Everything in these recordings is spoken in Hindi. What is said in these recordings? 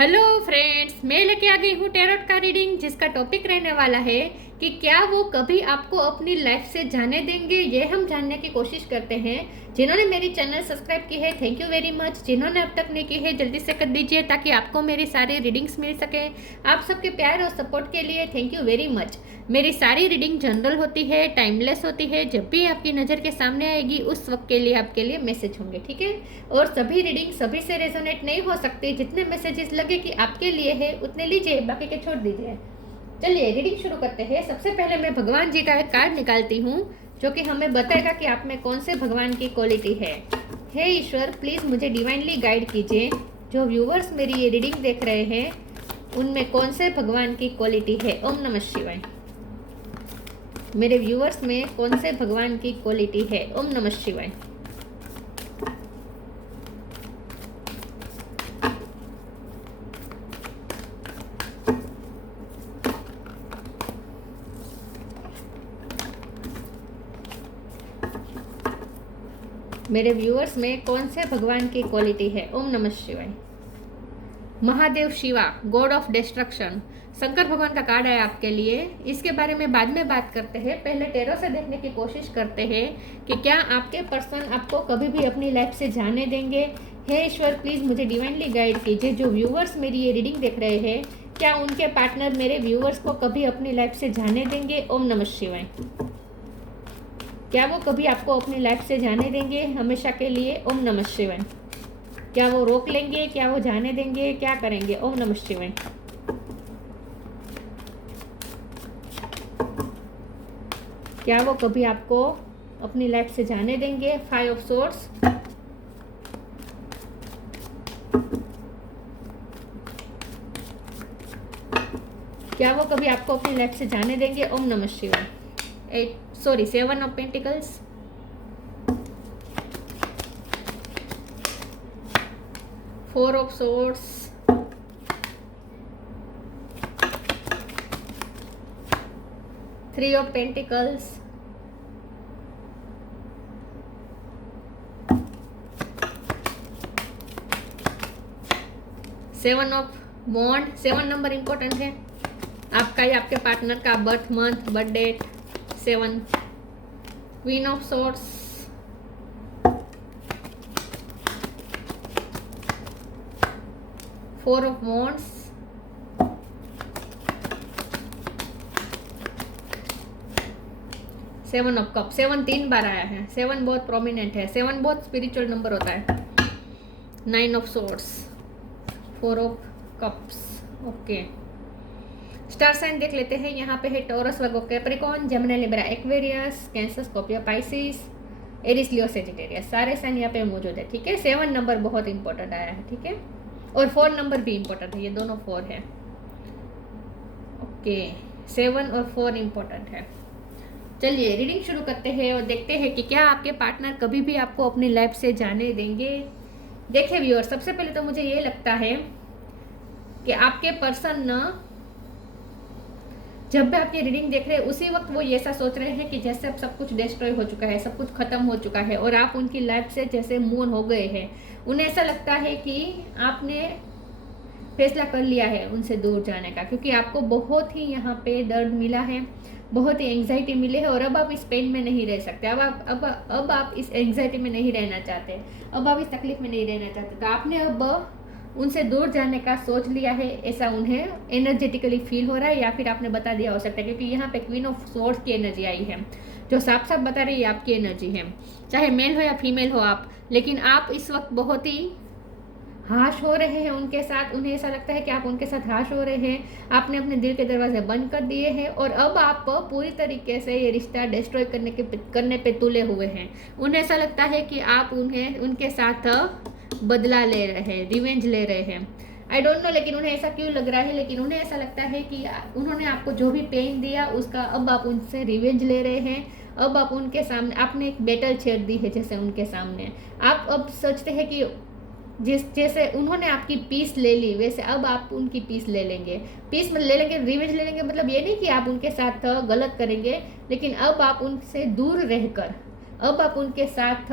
हेलो फ्रेंड्स, मैं लेके आ गई हूँ टैरोट का रीडिंग, जिसका टॉपिक रहने वाला है कि क्या वो कभी आपको अपनी लाइफ से जाने देंगे। ये हम जानने की कोशिश करते हैं। जिन्होंने मेरी चैनल सब्सक्राइब की है, थैंक यू वेरी मच। जिन्होंने अब तक नहीं की है, जल्दी से कर दीजिए ताकि आपको मेरी सारी रीडिंग्स मिल सके। आप सबके प्यार और सपोर्ट के लिए थैंक यू वेरी मच। मेरी सारी रीडिंग जनरल होती है, टाइमलेस होती है। जब भी आपकी नज़र के सामने आएगी उस वक्त के लिए आपके लिए मैसेज होंगे, ठीक है। और सभी रीडिंग सभी से रेजोनेट नहीं हो सकती। जितने मैसेजेस लगे कि आपके लिए है उतने लीजिए, बाकी के छोड़ दीजिए। चलिए रीडिंग शुरू करते हैं। सबसे पहले मैं भगवान जी का एक कार्ड निकालती हूँ जो कि हमें बताएगा कि आप में कौन से भगवान की क्वालिटी है। हे ईश्वर, प्लीज़ मुझे डिवाइनली गाइड कीजिए। जो व्यूवर्स मेरी ये रीडिंग देख रहे हैं उनमें कौन से भगवान की क्वालिटी है। ओम नमः शिवाय। मेरे व्यूवर्स में कौन से भगवान की क्वालिटी है। ओम नमः शिवाय। मेरे व्यूअर्स में कौन से भगवान की क्वालिटी है। ओम नमः शिवाय। Mahadev Shiva, God of destruction, Shankar भगवान का कार्ड है आपके लिए। इसके बारे में बाद में बात करते हैं। पहले टैरो से देखने की कोशिश करते हैं कि क्या आपके पर्सन आपको कभी भी अपनी लाइफ से जाने देंगे। हे ईश्वर, प्लीज़ मुझे डिवाइनली गाइड कीजिए। जो व्यूअर्स मेरी ये रीडिंग देख रहे हैं, क्या उनके पार्टनर मेरे व्यूअर्स को कभी अपनी लाइफ से जाने देंगे। ओम नमः शिवाय। क्या वो कभी आपको अपनी लाइफ से जाने देंगे हमेशा के लिए। ओम नमः शिवाय। क्या वो रोक लेंगे, क्या वो जाने देंगे, क्या करेंगे। ओम नमः शिवाय। क्या वो कभी आपको अपनी लाइफ से जाने देंगे। 5 ऑफ सोर्ड्स, क्या वो कभी आपको अपनी लाइफ से जाने देंगे। ओम नमः शिवाय। 7 of pentacles, 4 of swords, 3 of pentacles, 7 of wand. 7 number important है आपका या आपके पार्टनर का birth month, birth date. 7, queen of swords, 4 of wands, 7 of cup. 7 3 बार आया है। 7 बहुत प्रोमिनेंट है। 7 बहुत स्पिरिचुअल नंबर होता है। 9 of swords, 4 of cups. Okay, star sign देख लेते हैं। यहाँ पे है Taurus, Virgo, Capricorn, Gemini, Libra, Aquarius, Cancer, Scorpio, Pisces, Aries, Leo, Sagittarius. सारे साइन यहाँ पे मौजूद है, ठीक है। 7 नंबर बहुत इंपॉर्टेंट आया है, ठीक है। और 4 नंबर भी इंपॉर्टेंट है, ये दोनों 4 है। ओके, 7 और 4 इंपॉर्टेंट है। चलिए रीडिंग शुरू करते हैं और देखते हैं कि क्या आपके पार्टनर कभी भी आपको अपनी लाइफ से जाने देंगे। देखिए व्यूअर, सबसे पहले तो मुझे ये लगता है कि आपके पर्सन ना, जब भी आपकी रीडिंग देख रहे हैं उसी वक्त वो ऐसा सोच रहे हैं कि जैसे अब सब कुछ डिस्ट्रॉय हो चुका है, सब कुछ खत्म हो चुका है और आप उनकी लाइफ से जैसे मूव ऑन हो गए हैं। उन्हें ऐसा लगता है कि आपने फैसला कर लिया है उनसे दूर जाने का, क्योंकि आपको बहुत ही यहाँ पे दर्द मिला है, बहुत ही एंग्जाइटी मिली है और अब आप इस पेन में नहीं रह सकते। अब आप इस एंग्जाइटी में नहीं रहना चाहते, अब आप इस तकलीफ में नहीं रहना चाहते। तो आपने अब उनसे दूर जाने का सोच लिया है, ऐसा उन्हें एनर्जेटिकली फील हो रहा है, या फिर आपने बता दिया हो सकता है, क्योंकि यहाँ पे क्वीन ऑफ सोर्ड्स की एनर्जी आई है जो साफ साफ बता रही है आपकी एनर्जी है, चाहे मेल हो या फीमेल हो आप। लेकिन आप इस वक्त बहुत ही हाश हो रहे हैं उनके साथ। उन्हें ऐसा लगता है कि आप उनके साथ हाश हो रहे हैं। आपने अपने दिल के दरवाजे बंद कर दिए हैं और अब आप पूरी तरीके से ये रिश्ता डिस्ट्रॉय करने पे तुले हुए हैं। उन्हें ऐसा लगता है कि आप उनके साथ बदला ले रहे हैं, रिवेंज ले रहे हैं। आई डोंट नो लेकिन उन्हें ऐसा क्यों लग रहा है, लेकिन उन्हें ऐसा लगता है कि उन्होंने आपको जो भी पेन दिया उसका अब आप उनसे रिवेंज ले रहे हैं। अब आप उनके सामने आपने एक बैटल छेड़ दी है, जैसे उनके सामने आप अब सोचते हैं कि जैसे उन्होंने आपकी पीस ले ली वैसे अब आप उनकी पीस ले लेंगे। पीस ले लेंगे, रिवेंज ले लेंगे, मतलब ये नहीं कि आप उनके साथ गलत करेंगे, लेकिन अब आप उनसे दूर रहकर, अब आप उनके साथ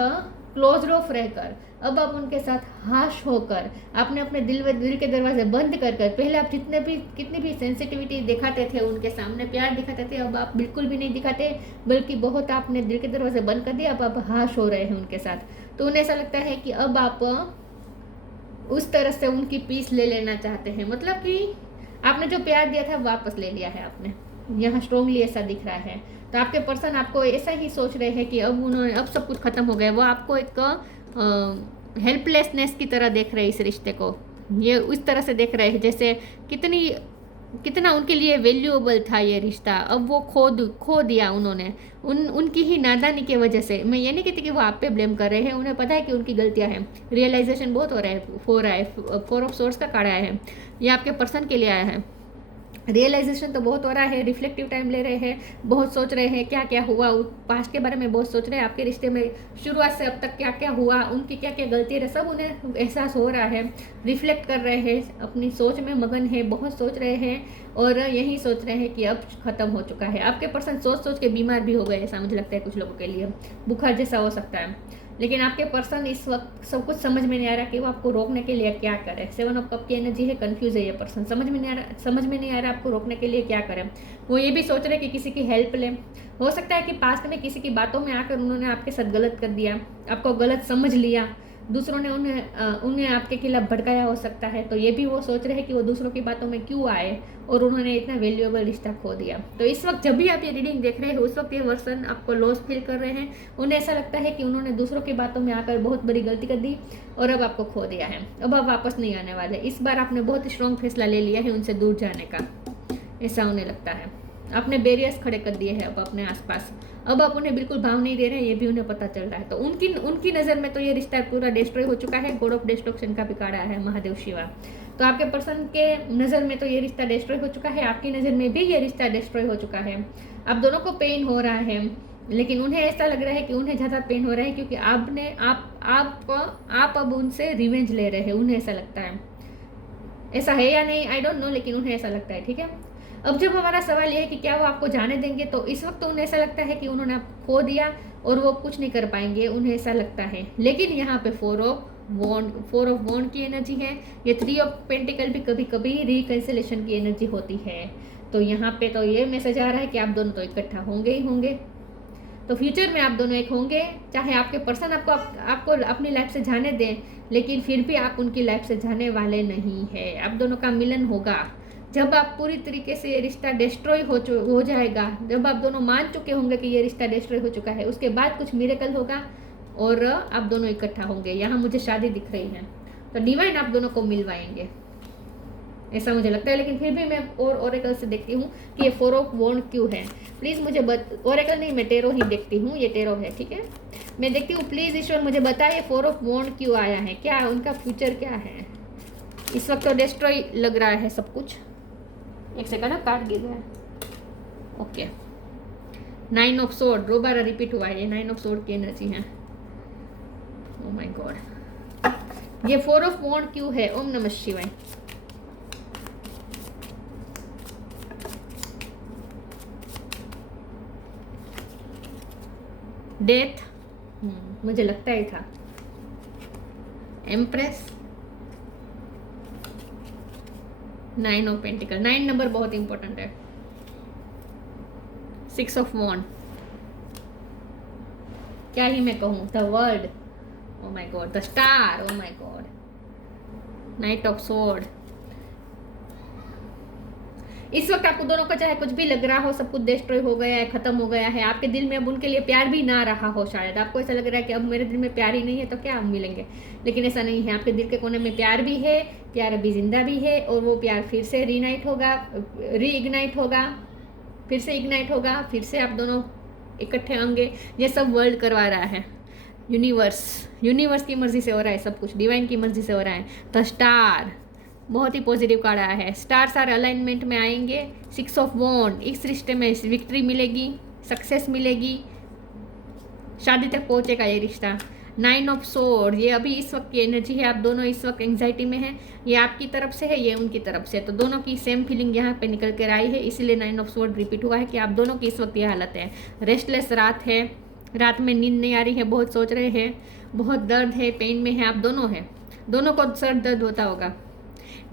क्लोज ऑफ रहकर अब आप उनके साथ हाश होकर आपने अपने दिल के दरवाजे बंद कर कर, पहले आप कितनी भी सेंसिटिविटी दिखाते थे उनके सामने, प्यार दिखाते थे, अब आप बिल्कुल भी नहीं दिखाते, बल्कि बहुत आपने दिल के दरवाजे बंद कर दिए। अब आप हाश हो रहे हैं उनके साथ, तो उन्हें ऐसा लगता है कि अब आप उस तरह से उनकी पीस ले लेना चाहते हैं, मतलब कि आपने जो प्यार दिया था वापस ले लिया है आपने, यहाँ स्ट्रोंगली ऐसा दिख रहा है। तो आपके पर्सन आपको ऐसा ही सोच रहे हैं कि अब सब कुछ खत्म हो गया। वो आपको एक हेल्पलेसनेस की तरह देख रहे हैं इस रिश्ते को, ये उस तरह से देख रहे हैं जैसे कितना उनके लिए वैल्यूएबल था ये रिश्ता, अब वो खो दिया उन्होंने उनकी ही नादानी की वजह से। मैं ये नहीं कहती कि वो आप पे ब्लेम कर रहे हैं, उन्हें पता है कि उनकी गलतियां हैं, रियलाइजेशन बहुत हो रहा है। 4 ऑफ सोर्स का कार्ड आया है, ये आपके पर्सन के लिए आया है। रियलाइजेशन तो बहुत हो रहा है, रिफ्लेक्टिव टाइम ले रहे हैं, बहुत सोच रहे हैं क्या क्या हुआ, पास्ट के बारे में बहुत सोच रहे हैं, आपके रिश्ते में शुरुआत से अब तक क्या क्या हुआ, उनकी क्या क्या गलती है, सब उन्हें एहसास हो रहा है, रिफ्लेक्ट कर रहे हैं, अपनी सोच में मगन है, बहुत सोच रहे हैं और यही सोच रहे हैं कि अब खत्म हो चुका है। आपके पर्सन सोच के बीमार भी हो गए, ऐसा मुझे लगता है कुछ लोगों के लिए, बुखार जैसा हो सकता है। लेकिन आपके पर्सन इस वक्त सब कुछ समझ में नहीं आ रहा कि वो आपको रोकने के लिए क्या करे। 7 ऑफ कप की एनर्जी है, कंफ्यूज है ये पर्सन, समझ में नहीं आ रहा आपको रोकने के लिए क्या करें। वो ये भी सोच रहे कि किसी की हेल्प लें, हो सकता है कि पास्ट में किसी की बातों में आकर उन्होंने आपके साथ गलत कर दिया, आपको गलत समझ लिया, दूसरों ने उन्हें आपके खिलाफ भड़काया हो सकता है। तो ये भी वो सोच रहे हैं कि वो दूसरों की बातों में क्यों आए और उन्होंने इतना वैल्यूएबल रिश्ता खो दिया। तो इस वक्त जब भी आप ये रीडिंग देख रहे हैं, उस वक्त ये पर्सन आपको लॉस फील कर रहे हैं, उन्हें ऐसा लगता है कि उन्होंने दूसरों की बातों में आकर बहुत बड़ी गलती कर दी और अब आपको खो दिया है, अब आप वापस नहीं आने वाले। इस बार आपने बहुत ही स्ट्रॉन्ग फैसला ले लिया है उनसे दूर जाने का, ऐसा उन्हें लगता है। आपने बैरियर्स खड़े कर दिए हैं अब अपने आसपास, अब आप उन्हें बिल्कुल भाव नहीं दे रहे हैं, ये भी उन्हें पता चल रहा है। तो उनकी नज़र में तो ये रिश्ता पूरा डिस्ट्रॉय हो चुका है। गॉड ऑफ डिस्ट्रक्शन का भी कार्ड आया है, महादेव शिवा। तो आपके पर्सन के नज़र में तो ये रिश्ता डिस्ट्रॉय हो चुका है, आपकी नज़र में भी ये रिश्ता डिस्ट्रॉय हो चुका है। आप दोनों को पेन हो रहा है, लेकिन उन्हें ऐसा लग रहा है कि उन्हें ज़्यादा पेन हो रहा है क्योंकि आप अब उनसे रिवेंज ले रहे हैं, उन्हें ऐसा लगता है। ऐसा है या नहीं आई डोंट नो, लेकिन उन्हें ऐसा लगता है, ठीक है। अब जब हमारा सवाल यह है कि क्या वो आपको जाने देंगे, तो इस वक्त तो उन्हें ऐसा लगता है कि उन्होंने आपको खो दिया और वो कुछ नहीं कर पाएंगे, उन्हें ऐसा लगता है। लेकिन यहाँ पे 4 ऑफ वॉन्ड की एनर्जी है, ये 3 ऑफ पेंटिकल भी कभी कभी रिकंसिलेशन की एनर्जी होती है। तो यहाँ पे तो ये मैसेज आ रहा है कि आप दोनों तो इकट्ठा होंगे ही होंगे, तो फ्यूचर में आप दोनों एक होंगे, चाहे आपके पर्सन आपको अपनी लाइफ से जाने दें, लेकिन फिर भी आप उनकी लाइफ से जाने वाले नहीं है। आप दोनों का मिलन होगा जब आप पूरी तरीके से ये रिश्ता डिस्ट्रॉय हो जाएगा, जब आप दोनों मान चुके होंगे कि ये रिश्ता डिस्ट्रॉय हो चुका है, उसके बाद कुछ मिरेकल होगा और आप दोनों इकट्ठा होंगे। यहाँ मुझे शादी दिख रही है, तो डिवाइन आप दोनों को मिलवाएंगे, ऐसा मुझे लगता है। लेकिन फिर भी मैं और ओरेकल से देखती हूँ कि ये 4 ऑफ वॉन्ड क्यों है। प्लीज़ मुझे ओरेकल नहीं, मैं टेरो ही देखती हूँ, ये टेरो है, ठीक है। मैं देखती हूँ, प्लीज़ ईश्वर मुझे बताइए 4 ऑफ वॉन्ड क्यों आया है, क्या उनका फ्यूचर क्या है। इस वक्त तो डिस्ट्रॉय लग रहा है सब कुछ। एक सेकंड, काट गया, ओके। 9 ऑफ सोर्ड दोबारा रिपीट हुआ है, ये 9 ऑफ सोर्ड की एनर्जी है। ओह माय गॉड, ये 4 ऑफ वॉन्ड क्यों है। ओम नमः शिवाय। डेथ, मुझे लगता ही था। एम्प्रेस, 9 ऑफ पेंटिकल, 9 नंबर बहुत इंपॉर्टेंट है। 6 ऑफ वॉन्ड, क्या ही मैं कहूँ, the world, oh my God, the star, oh my God, night of sword. इस वक्त आपको दोनों का चाहे कुछ भी लग रहा हो, सब कुछ डिस्ट्रॉय हो गया है, खत्म हो गया है, आपके दिल में अब उनके लिए प्यार भी ना रहा हो, शायद आपको ऐसा लग रहा है कि अब मेरे दिल में प्यार ही नहीं है तो क्या हम मिलेंगे, लेकिन ऐसा नहीं है। आपके दिल के कोने में प्यार भी है, प्यार अभी जिंदा भी है और वो प्यार फिर से रीइग्नाइट होगा, फिर से आप दोनों इकट्ठे होंगे। ये सब वर्ल्ड करवा रहा है, यूनिवर्स की मर्जी से हो रहा है सब कुछ, डिवाइन की मर्जी से हो रहा है। द स्टार, बहुत ही पॉजिटिव कार्ड आया है। स्टार सारे अलाइनमेंट में आएंगे। 6 ऑफ वॉन्ड, इस रिश्ते में विक्ट्री मिलेगी, सक्सेस मिलेगी, शादी तक पहुंचेगा ये रिश्ता। 9 ऑफ सोर्ड, ये अभी इस वक्त की एनर्जी है, आप दोनों इस वक्त एंग्जाइटी में हैं, ये आपकी तरफ से है, ये उनकी तरफ से, तो दोनों की सेम फीलिंग यहाँ पे निकल कर आई है, इसीलिए 9 ऑफ सोर्ड रिपीट हुआ है कि आप दोनों की इस वक्त ये हालत है। रेस्टलेस रात है, रात में नींद नहीं आ रही है, बहुत सोच रहे हैं, बहुत दर्द है, पेन में है, आप दोनों हैं, दोनों को सर दर्द होता होगा।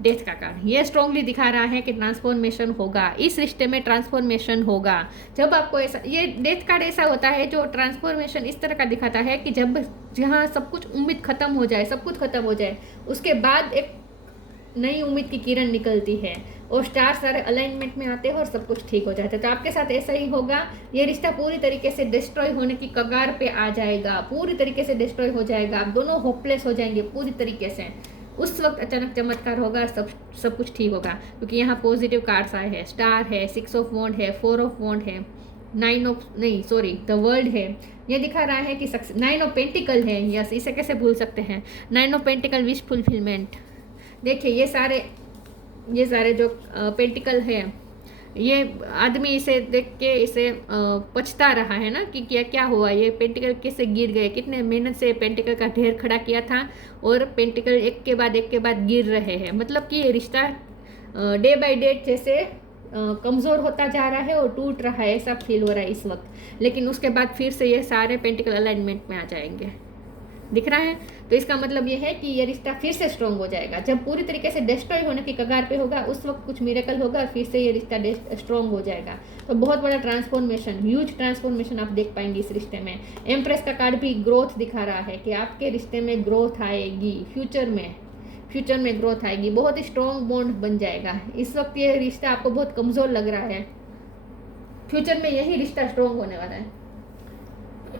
डेथ का कार्ड ये स्ट्रांगली दिखा रहा है कि ट्रांसफॉर्मेशन होगा, इस रिश्ते में ट्रांसफॉर्मेशन होगा। जब आपको ऐसा, ये डेथ कार्ड ऐसा होता है जो ट्रांसफॉर्मेशन इस तरह का दिखाता है कि जब जहाँ सब कुछ उम्मीद खत्म हो जाए, सब कुछ खत्म हो जाए, उसके बाद एक नई उम्मीद की किरण निकलती है और स्टार सारे अलाइनमेंट में आते हैं और सब कुछ ठीक हो जाता है। तो आपके साथ ऐसा ही होगा, ये रिश्ता पूरी तरीके से डिस्ट्रॉय होने की कगार पे आ जाएगा, पूरी तरीके से डिस्ट्रॉय हो जाएगा, आप दोनों होपलेस हो जाएंगे पूरी तरीके से। उस वक्त अचानक चमत्कार होगा, सब कुछ ठीक होगा, क्योंकि यहाँ पॉजिटिव कार्ड्स आए हैं, स्टार है, 6 ऑफ वॉन्ड है, 4 ऑफ वॉन्ड है, 9 ऑफ नहीं सॉरी द वर्ल्ड है। ये दिखा रहा है कि 9 ऑफ पेंटिकल है, यस इसे कैसे भूल सकते हैं, 9 ऑफ पेंटिकल विश फुलफिलमेंट। देखिए ये सारे जो पेंटिकल है, ये आदमी इसे देख के इसे पछता रहा है ना कि क्या हुआ, ये पेंटिकल कैसे गिर गए, कितने मेहनत से पेंटिकल का ढेर खड़ा किया था और पेंटिकल एक के बाद गिर रहे हैं। मतलब कि ये रिश्ता डे बाय डे जैसे कमज़ोर होता जा रहा है और टूट रहा है, ऐसा फील हो रहा है इस वक्त। लेकिन उसके बाद फिर से ये सारे पेंटिकल अलाइनमेंट में आ जाएंगे, दिख रहा है। तो इसका मतलब ये है कि ये रिश्ता फिर से स्ट्रॉन्ग हो जाएगा। जब पूरी तरीके से डिस्ट्रॉय होने की कगार पे होगा, उस वक्त कुछ मिरेकल होगा और फिर से ये रिश्ता स्ट्रॉन्ग हो जाएगा। तो बहुत बड़ा ट्रांसफॉर्मेशन, ह्यूज ट्रांसफॉर्मेशन आप देख पाएंगे इस रिश्ते में। एम्प्रेस का कार्ड भी ग्रोथ दिखा रहा है कि आपके रिश्ते में ग्रोथ आएगी, फ्यूचर में ग्रोथ आएगी, बहुत स्ट्रॉन्ग बॉन्ड बन जाएगा। इस वक्त ये रिश्ता आपको बहुत कमज़ोर लग रहा है, फ्यूचर में यही रिश्ता स्ट्रॉन्ग होने वाला है।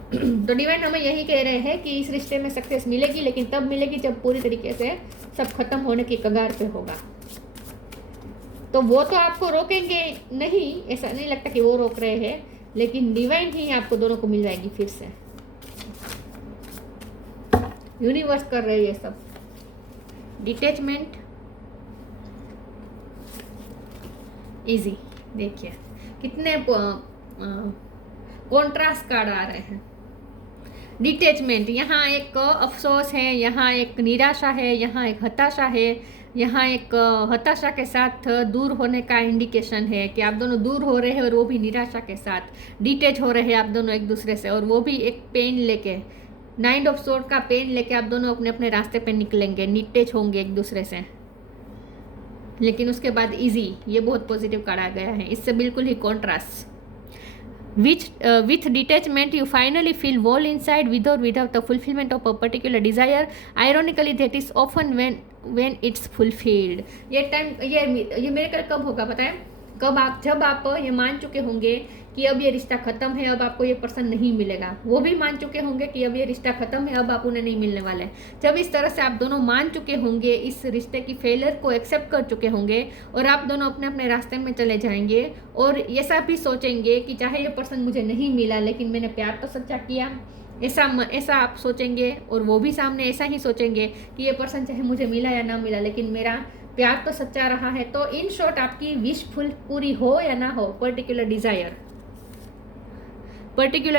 तो डिवाइन हमें यही कह रहे हैं कि इस रिश्ते में सक्सेस मिलेगी, लेकिन तब मिलेगी जब पूरी तरीके से सब खत्म होने की कगार पे होगा। तो वो तो आपको रोकेंगे नहीं, ऐसा नहीं लगता कि वो रोक रहे हैं, लेकिन डिवाइन ही आपको दोनों को मिल जाएगी फिर से। यूनिवर्स कर रहे हैं ये सब। डिटैचमेंट इजी, देखिए कितने कॉन्ट्रास्ट कार्ड आ रहे हैं। डिटैचमेंट, यहाँ एक अफसोस है, यहाँ एक निराशा है, यहाँ एक हताशा है, यहाँ एक हताशा के साथ दूर होने का इंडिकेशन है कि आप दोनों दूर हो रहे हैं और वो भी निराशा के साथ डिटैच हो रहे हैं आप दोनों एक दूसरे से, और वो भी एक पेन लेके, 9 ऑफ सोर्ड का पेन लेके आप दोनों अपने अपने रास्ते पे निकलेंगे, डिटैच होंगे एक दूसरे से। लेकिन उसके बाद इजी, ये बहुत पॉजिटिव कार्ड आ गया है, इससे बिल्कुल ही contrast. With detachment, you finally feel whole inside with or without the fulfillment of a particular desire. Ironically, that is often when it's fulfilled. ये मिरेकल कब होगा पता है? जब आप ये मान चुके होंगे कि अब ये रिश्ता खत्म है, अब आपको ये पर्सन नहीं मिलेगा। वो भी मान चुके होंगे कि अब ये रिश्ता खत्म है, अब आप उन्हें नहीं मिलने वाले। जब इस तरह से आप दोनों मान चुके होंगे, इस रिश्ते की फेलियर को एक्सेप्ट कर चुके होंगे और आप दोनों अपने अपने रास्ते में चले जाएंगे और ऐसा भी सोचेंगे कि चाहे ये पर्सन मुझे नहीं मिला लेकिन मैंने प्यार तो सच्चा किया, ऐसा आप सोचेंगे। और वो भी सामने ऐसा ही सोचेंगे कि ये पर्सन चाहे मुझे मिला या ना मिला लेकिन मेरा प्यार तो सच्चा रहा है। तो इन शॉर्ट आपकी विश पूरी हो या ना हो, पर्टिकुलर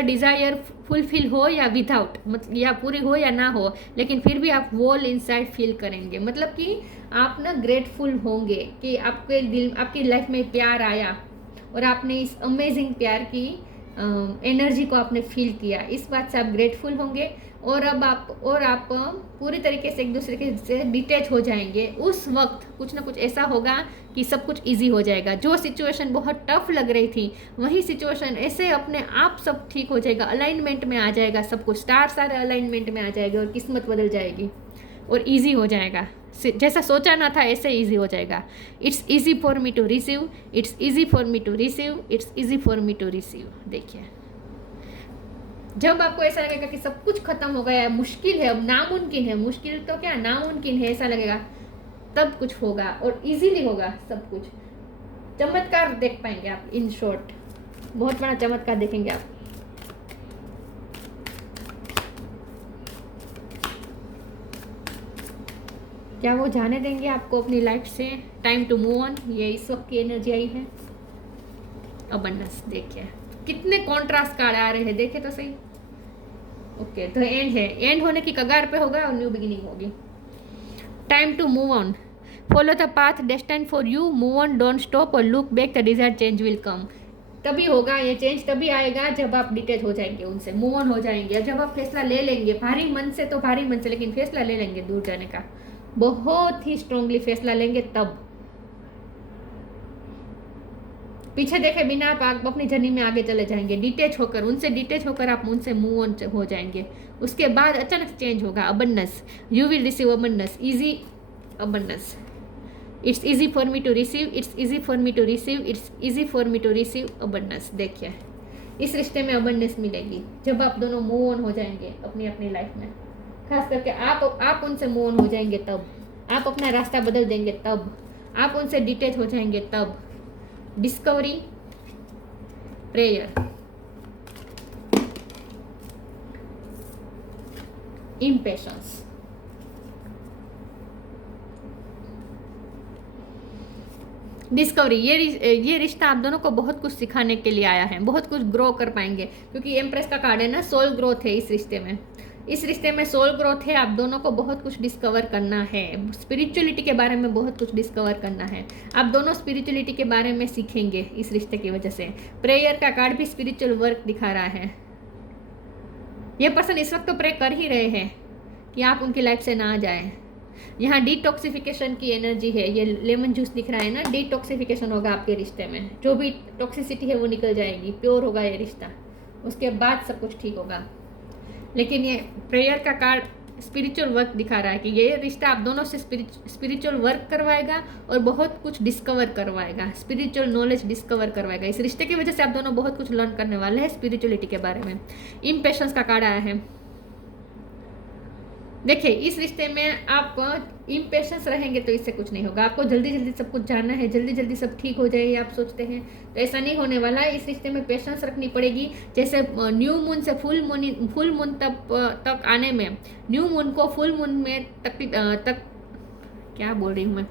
डिज़ायर फुलफिल हो या विदाउट, मतलब या पूरी हो या ना हो, लेकिन फिर भी आप वॉल इनसाइड फील करेंगे। मतलब कि आप ना ग्रेटफुल होंगे कि आपकी लाइफ में प्यार आया और आपने इस अमेजिंग प्यार की एनर्जी को आपने फील किया। इस बात से आप ग्रेटफुल होंगे और आप पूरी तरीके से एक दूसरे के से डिटैच हो जाएंगे। उस वक्त कुछ ना कुछ ऐसा होगा कि सब कुछ इजी हो जाएगा। जो सिचुएशन बहुत टफ लग रही थी वही सिचुएशन ऐसे अपने आप सब ठीक हो जाएगा, अलाइनमेंट में आ जाएगा, सब कुछ स्टार सारे अलाइनमेंट में आ जाएगा और किस्मत बदल जाएगी और ईजी हो जाएगा। जैसा सोचा ना था ऐसे ईजी हो जाएगा। It's easy for me to receive, it's easy for me to receive, it's easy for me to receive. देखिए जब आपको ऐसा लगेगा कि सब कुछ खत्म हो गया है, मुश्किल है, अब नामुमकिन है, मुश्किल तो क्या नामुमकिन है ऐसा लगेगा, तब कुछ होगा और इजीली होगा सब कुछ। चमत्कार देख पाएंगे आप, इन शॉर्ट बहुत बड़ा चमत्कार देखेंगे आप। क्या वो जाने देंगे आपको अपनी लाइफ से? टाइम टू मूव ऑन, ये इस वक्त की एनर्जी आई है। अबंडेंस, देखिए कितने कॉन्ट्रास्ट कार्ड आ रहे हैं, देखे तो सही। ओके तो एंड है, एंड होने की कगार पे होगा और न्यू बिगिनिंग होगी। Time to move on, follow the path destined for you, move on, don't stop और look back, the desired change will come. तभी होगा ये चेंज, तभी आएगा जब आप डिटेच हो जाएंगे उनसे, मूव ऑन हो जाएंगे। जब आप फैसला ले लेंगे भारी मन से, तो भारी मन से, लेकिन फैसला ले लेंगे दूर जाने का, बहुत ही स्ट्रांगली फैसला लेंगे, तब पीछे देखे बिना आप अपनी जर्नी में आगे चले जाएंगे। डिटेच होकर, उनसे डिटेच होकर आप उनसे मूव ऑन हो जाएंगे। उसके बाद अचानक चेंज होगा। Abundance, you will receive abundance, easy abundance. It's easy for me to receive, it's easy for me to receive, it's easy for me to receive abundance. देखिए इस रिश्ते में अबंडेंस मिलेगी जब आप दोनों मूव ऑन हो जाएंगे अपनी अपनी लाइफ में। खास करके आप उनसे मूव ऑन हो जाएंगे तब, आप अपना रास्ता बदल देंगे तब, आप उनसे डिटेच हो जाएंगे तब। Discovery, prayer, impatience. डिस्कवरी, ये रिश्ता आप दोनों को बहुत कुछ सिखाने के लिए आया है, बहुत कुछ ग्रो कर पाएंगे, क्योंकि एम्प्रेस का कार्ड है ना, सोल ग्रोथ है इस रिश्ते में। इस रिश्ते में सोल ग्रोथ है, आप दोनों को बहुत कुछ डिस्कवर करना है। स्पिरिचुअलिटी के बारे में बहुत कुछ डिस्कवर करना है, आप दोनों स्पिरिचुअलिटी के बारे में सीखेंगे इस रिश्ते की वजह से। प्रेयर का कार्ड भी स्पिरिचुअल वर्क दिखा रहा है। ये पर्सन इस वक्त तो प्रे कर ही रहे हैं कि आप उनकी लाइफ से ना आ जाए। यहाँ डिटॉक्सिफिकेशन की एनर्जी है, ये लेमन जूस दिख रहा है ना, डिटॉक्सिफिकेशन होगा आपके रिश्ते में। जो भी टॉक्सिसिटी है वो निकल जाएगी, प्योर होगा ये रिश्ता, उसके बाद सब कुछ ठीक होगा। लेकिन ये प्रेयर का कार्ड स्पिरिचुअल वर्क दिखा रहा है कि ये रिश्ता आप दोनों से स्पिरिचुअल वर्क करवाएगा और बहुत कुछ डिस्कवर करवाएगा, स्पिरिचुअल नॉलेज डिस्कवर करवाएगा। इस रिश्ते की वजह से आप दोनों बहुत कुछ लर्न करने वाले हैं स्पिरिचुअलिटी के बारे में। इम्पेशंस का कार्ड आया है। देखिए इस रिश्ते में आप इम्पेशंस रहेंगे तो इससे कुछ नहीं होगा। आपको जल्दी जल्दी सब कुछ जानना है, जल्दी जल्दी सब ठीक हो जाए आप सोचते हैं, तो ऐसा नहीं होने वाला है। इस रिश्ते में पेशेंस रखनी पड़ेगी। जैसे न्यू मून से फुल मून तक आने में, न्यू मून को फुल मून में तक क्या बोल रही हूँ मैं,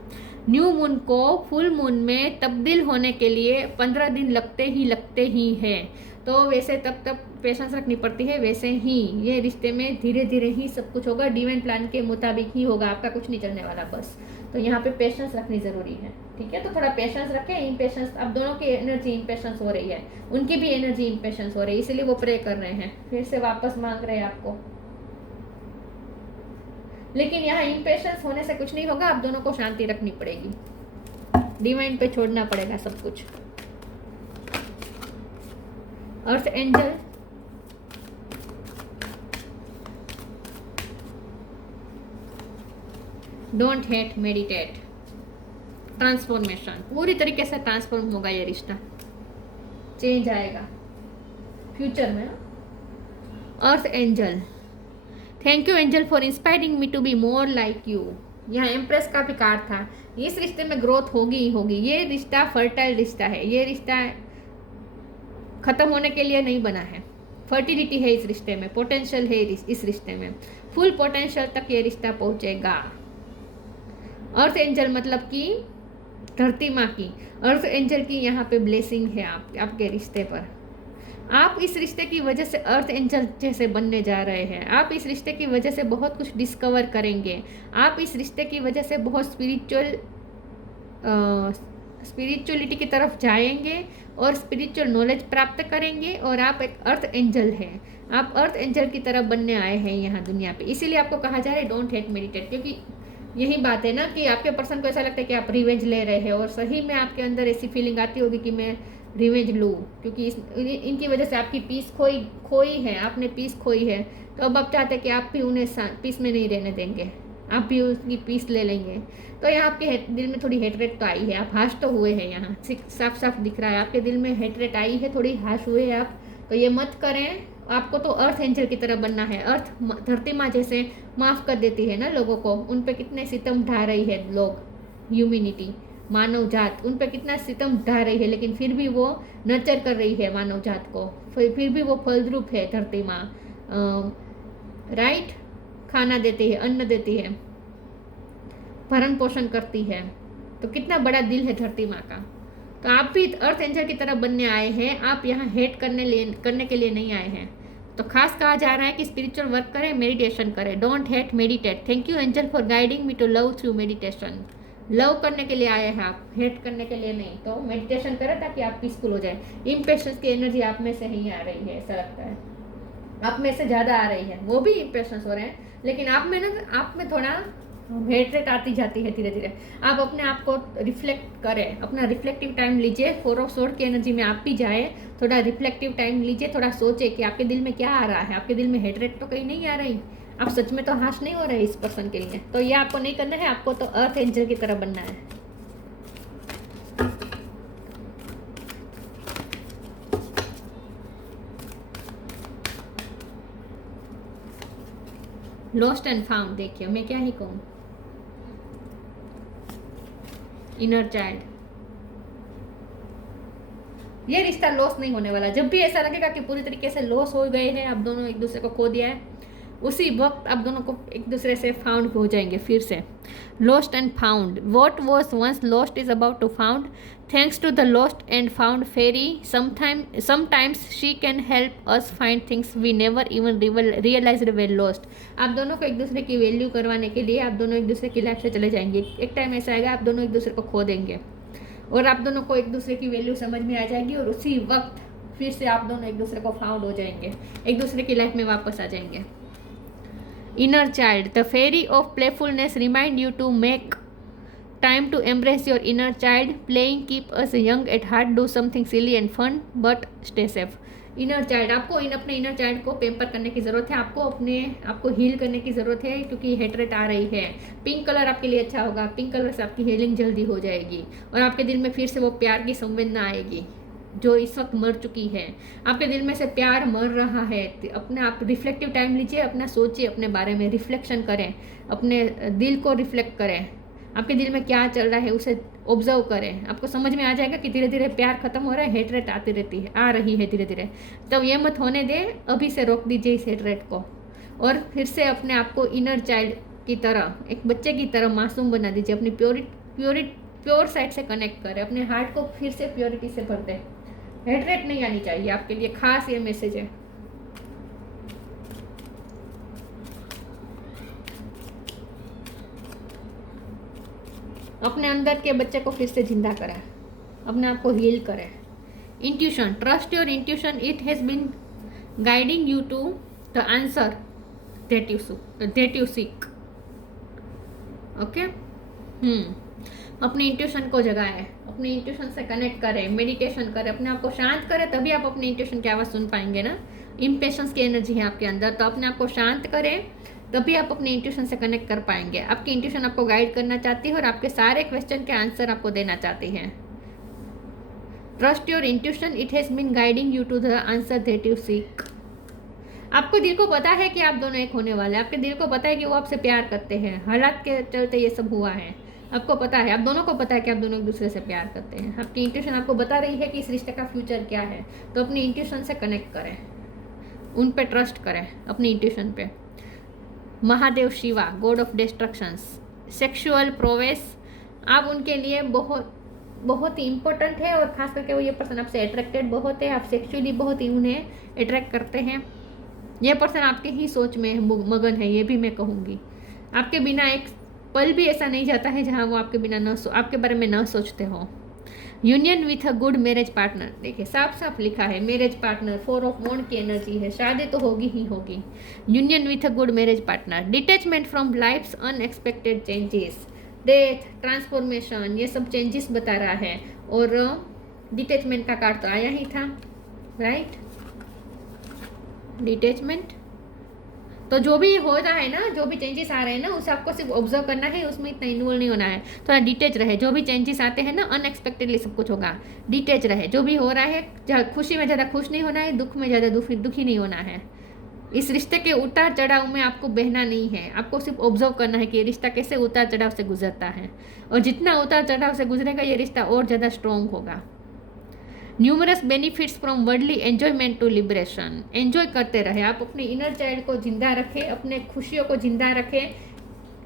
न्यू मून को फुल मून में तब्दील होने के लिए 15 दिन लगते ही हैं। तो वैसे तब पेशेंस रखनी पड़ती है, वैसे ही ये रिश्ते में धीरे धीरे ही सब कुछ होगा, डिवाइन प्लान के मुताबिक ही होगा, आपका कुछ नहीं चलने वाला बस। तो यहाँ पे पेशेंस रखनी ज़रूरी है, ठीक है। तो थोड़ा पेशेंस रखें। इम्पेशेंस, अब दोनों की एनर्जी इम्पेशेंस हो रही है, उनकी भी एनर्जी इम्पेशेंस हो रही है, इसीलिए वो प्रे कर रहे हैं, फिर से वापस मांग रहे हैं आपको। लेकिन यहाँ इम्पेशेंस होने से कुछ नहीं होगा, आप दोनों को शांति रखनी पड़ेगी, डिवाइन पे छोड़ना पड़ेगा सब कुछ। Earth angel, don't hate, meditate, transformation, पूरी तरीके से ट्रांसफॉर्म होगा ये रिश्ता, चेंज आएगा फ्यूचर में। Earth angel, thank you angel for inspiring me to be more like you. यहाँ एम्प्रेस का भी कार्ड था। इस रिश्ते में ग्रोथ होगी ही होगी। ये रिश्ता फर्टाइल रिश्ता है, ये रिश्ता खत्म होने के लिए नहीं बना है। फर्टिलिटी है इस रिश्ते में, पोटेंशियल है इस रिश्ते में, फुल पोटेंशियल तक ये रिश्ता पहुंचेगा। अर्थ एंजल मतलब कि धरती माँ की, अर्थ एंजल की यहाँ पे ब्लेसिंग है आपके रिश्ते पर। आप इस रिश्ते की वजह से अर्थ एंजल जैसे बनने जा रहे हैं। आप इस रिश्ते की वजह से बहुत कुछ डिस्कवर करेंगे। आप इस रिश्ते की वजह से बहुत स्पिरिचुअलिटी की तरफ जाएंगे और स्पिरिचुअल नॉलेज प्राप्त करेंगे। और आप एक अर्थ एंजल हैं, आप अर्थ एंजल की तरफ बनने आए हैं यहाँ दुनिया पे। इसीलिए आपको कहा जा रहा है डोंट हेट, मेडिटेट, क्योंकि यही बात है ना कि आपके पर्सन को ऐसा लगता है कि आप रिवेंज ले रहे हैं, और सही में आपके अंदर ऐसी फीलिंग आती होगी कि मैं रिवेंज लूँ, क्योंकि इनकी वजह से आपकी पीस खोई है, आपने पीस खोई है। तो अब आप चाहते हैं कि आप भी उन्हें पीस में नहीं रहने देंगे, आप भी उसकी पीस ले लेंगे। तो यहाँ आपके दिल में थोड़ी हेटरेट तो आई है, आप हाश तो हुए हैं, यहाँ साफ साफ दिख रहा है आपके दिल में हेटरेट आई है, थोड़ी हाश हुए हैं आप। तो ये मत करें, आपको तो अर्थ एंजल की तरह बनना है। अर्थ धरती माँ जैसे माफ़ कर देती है ना लोगों को, उन पे कितने सितम ढा रही है लोग, ह्यूमैनिटी, मानव जात उन पे कितना सितम ढा रही है, लेकिन फिर भी वो नर्चर कर रही है मानव जात को, फिर भी वो फलद्रूप है धरती माँ, राइट, खाना देती है, अन्न देती है, भरण पोषण करती है। तो कितना बड़ा दिल है धरती माँ का। तो आप भी अर्थ एंजल की तरह बनने आए हैं, आप यहाँ हेट करने के लिए नहीं आए हैं। तो खास कहा जा रहा है कि स्पिरिचुअल वर्क करें, मेडिटेशन करें, don't hate, meditate. Thank you angel for guiding me to love through meditation. Love करने के लिए आए हैं आप, हेट करने के लिए नहीं। तो मेडिटेशन करें ताकि आप पीसफुल हो जाए। इम्पेशंस की एनर्जी आप में से ही आ रही है, ऐसा लगता है आप में से ज़्यादा आ रही है। वो भी इम्पेशंस हो रहे हैं, लेकिन आप में ना, आप में थोड़ा हेट रेट आती जाती है धीरे धीरे। आप अपने आप को रिफ्लेक्ट करें, अपना रिफ्लेक्टिव टाइम लीजिए। 4 ऑफ सोर्ड की एनर्जी में आप भी जाए, थोड़ा रिफ्लेक्टिव टाइम लीजिए, थोड़ा सोचे कि आपके दिल में क्या आ रहा है। आपके दिल में हेट रेट तो कहीं नहीं आ रही, आप सच में तो हाश नहीं हो रहे इस पर्सन के लिए। तो ये आपको नहीं करना है, आपको तो अर्थ एंजल की तरह बनना है। लॉस्ट एंड फाउंड, देखिए मैं क्या ही कहूँ। इनर चाइल्ड, ये रिश्ता लॉस नहीं होने वाला। जब भी ऐसा लगेगा कि पूरी तरीके से लॉस हो गए हैं, आप दोनों एक दूसरे को खो दिया है, उसी वक्त आप दोनों को एक दूसरे से फाउंड हो जाएंगे फिर से। Lost and found, what was once lost is about to found, thanks to the lost and found fairy, sometimes she can help us find things we never even realised we'd lost. आप दोनों को एक दूसरे की वैल्यू करवाने के लिए आप दोनों एक दूसरे की लाइफ से चले जाएंगे। एक टाइम ऐसा आएगा आप दोनों एक दूसरे को खो देंगे और आप दोनों को एक दूसरे की वैल्यू समझ में आ जाएगी, और उसी वक्त फिर से आप दोनों एक दूसरे को फाउंड हो जाएंगे, एक दूसरे की लाइफ में वापस आ जाएंगे। Inner child, the fairy of playfulness remind you to make time to embrace your inner child, playing keep us young at heart, do something silly and fun but stay safe. Inner child, आपको अपने इनर चाइल्ड को पेम्पर करने की ज़रूरत है, आपको हील करने की ज़रूरत है, क्योंकि हेटरेट आ रही है। पिंक कलर आपके लिए अच्छा होगा, पिंक कलर से आपकी हीलिंग जल्दी हो जाएगी और आपके दिल में फिर से वो प्यार की संवेदना आएगी जो इस वक्त मर चुकी है। आपके दिल में से प्यार मर रहा है। अपने आप रिफ्लेक्टिव टाइम लीजिए, अपना सोचिए, अपने बारे में रिफ्लेक्शन करें, अपने दिल को रिफ्लेक्ट करें, आपके दिल में क्या चल रहा है उसे ऑब्जर्व करें। आपको समझ में आ जाएगा कि धीरे धीरे प्यार खत्म हो रहा है, हेटरेट आती रहती है, आ रही है धीरे धीरे। तो ये मत होने दें, अभी से रोक दीजिए इस हेटरेट को और फिर से अपने आप को इनर चाइल्ड की तरह, एक बच्चे की तरह मासूम बना दीजिए। अपनी प्योर साइड से कनेक्ट करें, अपने हार्ट को फिर से प्योरिटी से भर दें। हेटरेट नहीं आनी चाहिए। आपके लिए खास ये मैसेज है। अपने अंदर के बच्चे को फिर से जिंदा करें, अपने आप को हील करें। Intuition, trust your intuition, it has been guiding you to the answer that you seek. Okay, अपनी इंट्यूशन को जगाएं, अपनी इंट्यूशन से कनेक्ट करें, मेडिटेशन करें, अपने आप को शांत करें, तभी आप अपनी इंट्यूशन की आवाज़ सुन पाएंगे ना। इम्पेशंस की एनर्जी है आपके अंदर, तो अपने आप को शांत करें, तभी आप अपने इंट्यूशन से कनेक्ट कर पाएंगे। आपकी इंट्यूशन आपको गाइड करना चाहती है और आपके सारे क्वेश्चन के आंसर आपको देना चाहती है। Trust your intuition, it has been guiding you to the answer that you seek. आपको दिल को पता है कि आप दोनों एक होने वाले हैं, आपके दिल को पता है कि वो आपसे प्यार करते हैं, हालात के चलते ये सब हुआ है। आपको पता है, आप दोनों को पता है कि आप दोनों एक दूसरे से प्यार करते हैं। आपकी इंट्यूशन आपको बता रही है कि इस रिश्ते का फ्यूचर क्या है। तो अपनी इंट्यूशन से कनेक्ट करें, उन पे ट्रस्ट करें, अपनी इंट्यूशन पे। Mahadev Shiva, God of destructions, sexual prowess, आप उनके लिए बहुत ही इम्पोर्टेंट है और खास करके वो ये पर्सन आपसे अट्रैक्टेड बहुत है। आप सेक्सुअली बहुत ही उन्हें अट्रैक्ट करते हैं। ये पर्सन आपके ही सोच में मगन है, ये भी मैं कहूँगी। आपके बिना एक पल भी ऐसा नहीं जाता है जहाँ वो आपके बिना आपके बारे में न सोचते हो। Union with a good marriage partner, देखिए साफ साफ लिखा है मैरिज पार्टनर, 4 ऑफ वॉन्ड की एनर्जी है, शादी तो होगी ही होगी। Union with a good marriage partner, detachment from life's unexpected changes, death, transformation, ये सब चेंजेस बता रहा है। और डिटैचमेंट का कार्ड तो आया ही था, राइट। डिटैचमेंट, तो जो भी हो रहा है ना, जो भी चेंजेस आ रहे हैं ना, उसे आपको सिर्फ ऑब्जर्व करना है, उसमें इतना इन्वॉल्व नहीं होना है, थोड़ा डिटेच रहे। जो भी चेंजेस आते हैं ना, अनएक्सपेक्टेडली सब कुछ होगा, डिटेच रहे। जो भी हो रहा है, खुशी में ज़्यादा खुश नहीं होना है, दुख में ज़्यादा दुखी नहीं होना है। इस रिश्ते के उतार चढ़ाव में आपको बहना नहीं है, आपको सिर्फ ऑब्जर्व करना है कि ये रिश्ता कैसे उतार चढ़ाव से गुजरता है, और जितना उतार चढ़ाव से गुजरेगा ये रिश्ता और ज़्यादा स्ट्रॉन्ग होगा। Numerous benefits from worldly enjoyment to liberation, enjoy करते रहे। आप अपने इनर चाइल्ड को जिंदा रखें, अपने खुशियों को जिंदा रखें,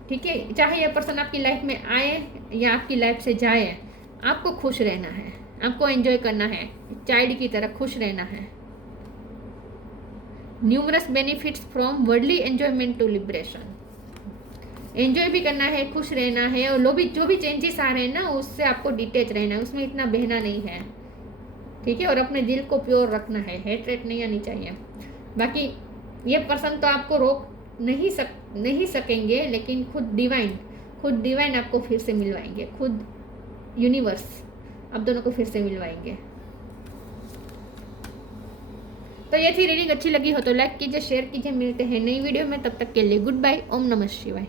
ठीक है। चाहे यह पर्सन आपकी लाइफ में आए या आपकी लाइफ से जाए, आपको खुश रहना है, आपको एंजॉय करना है, चाइल्ड की तरह खुश रहना है। Numerous benefits from worldly enjoyment to liberation, enjoy भी करना है, खुश रहना है, और जो भी चेंजेस आ रहे हैं ना उससे आपको डिटेच रहना है, उसमें इतना बहना नहीं है, ठीक है। और अपने दिल को प्योर रखना है, हेटरेट नहीं आनी चाहिए। बाकी ये पर्सन तो आपको रोक नहीं सकेंगे, लेकिन खुद डिवाइन आपको फिर से मिलवाएंगे, खुद यूनिवर्स आप दोनों को फिर से मिलवाएंगे। तो ये थी रीडिंग, अच्छी लगी हो तो लाइक कीजिए, शेयर कीजिए। मिलते हैं नई वीडियो में, तब तक के लिए गुड बाय। ओम नमः शिवाय।